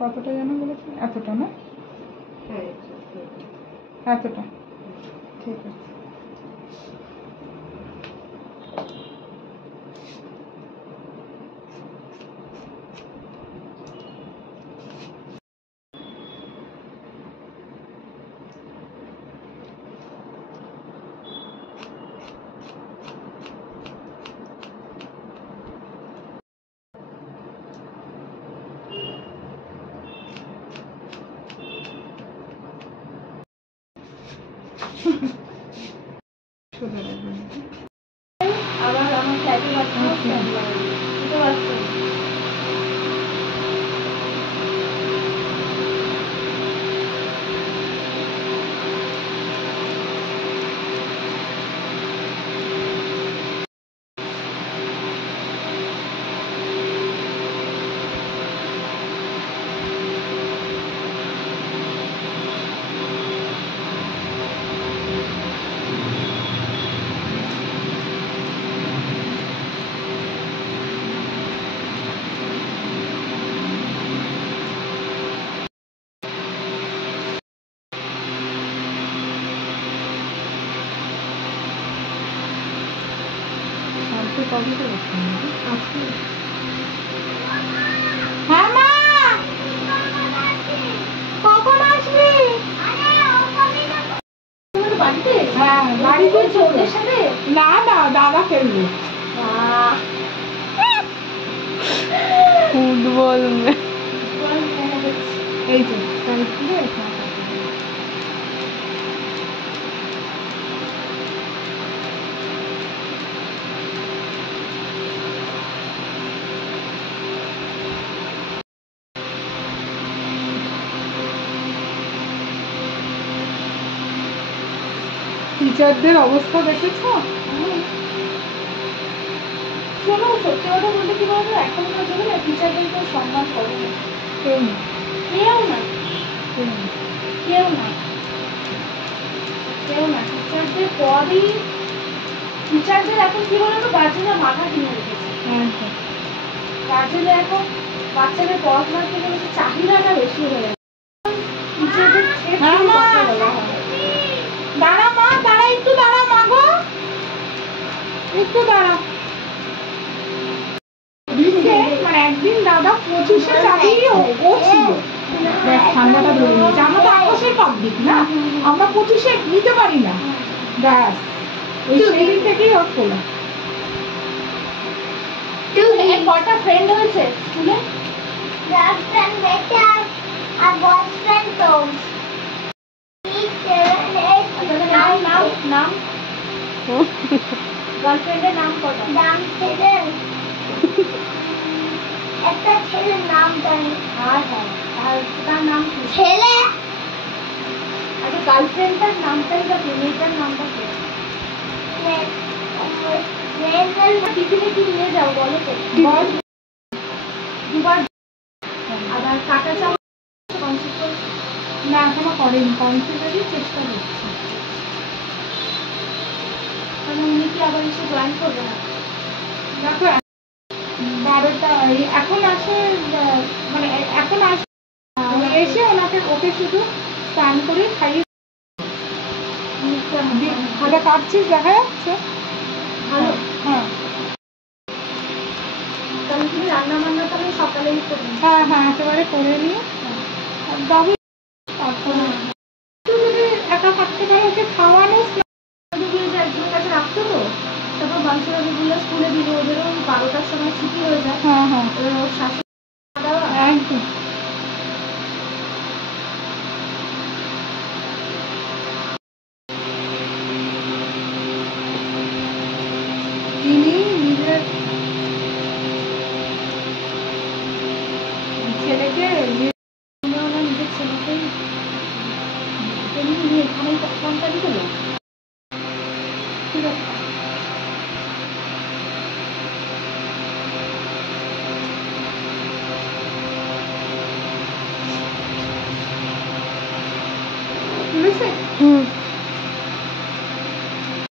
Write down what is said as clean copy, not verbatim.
কতটা যেন বলেছি? এতটা না? হ্যাঁ এতটা। ঠিক আছে। আবার আমার চাইতে পারছি হ্যাঁ মা, কখন আসবি? বাড়িতে? হ্যাঁ বাড়িতে চলে। ওদের সাথে? না না, দাদা খেলবে ফুটবল। এই যে সাইড দিয়ে টিচারদের অবস্থা দেখেছো? শোনো, সত্যি কথা বলতে কি বলতো, এখনকার যুগে টিচারদেরকে সম্মান করে না কেউ না, কেউ না কেউ না। কেউ না কেউ না টিচারদের পরই টিচারদের এখন কি বলতো, গার্জেনরা মাথা কিনে রেখেছে। গার্জেনরা এখন বাচ্চাদের পড়াশোনার থেকে বেশি চাহিদাটা বেশি হয়ে গেছে। টিচারদের দাঁড়া মা, দাঁড়া একটু, দাঁড়া মা গো, একটু দাঁড়া। মানে একদিন দাদা 25-এ চালিয়ে ও ছিল, ঠান্ডাটা ধরে নিয়েছে। আমরা তো আকাশের পাবলিক না, আমরা 25-এ নিতে পারি না। ব্যাস ওই সেদিন থেকেই ওর খোলা। কটা ফ্রেন্ড হয়েছে স্কুলে? Girlfriend better, a boyfriend Tom. 6, 7, 8, নাম নাম নাম গার্লফ্রেন্ডের নাম কটা? নাম ছেলের একটা ছেলের নাম জানি। আর হ্যাঁ, আর তার নাম কি? ছেলে আচ্ছা, গার্লফ্রেন্ডটার নামটাই বা কি, মেয়েটার নামটা কি? টিফিনে কি নিয়ে যাও বলো তো? দুবার। আবার কাটা চামচ কনসিডার না এখনো করেনি, কনসিডারই চেষ্টা করছে। মানে উনি কি আবার এসে জয়েন করবে না? দেখো 12টা এখন আসে, মানে এখন আসে এসে ওকে শুধু স্নান করে খাইয়ে। ওটা কাটছিস দেখা যাচ্ছে? ভালো। হ্যাঁ তাহলে তুমি রান্না বান্না তাহলে সকালেই করবে? হ্যাঁ হ্যাঁ, একেবারে করে নিয়ে দাবি। তারপরে যদি একা থাকতে পারে ওকে খাওয়ানো। একজনের কাছে রাখতো তো, তারপর বাংশালা স্কুলে দিল, ওদেরও 12টার সময় ছুটি হয়ে যায়। হ্যাঁ হ্যাঁ, ওর শাশুড়ি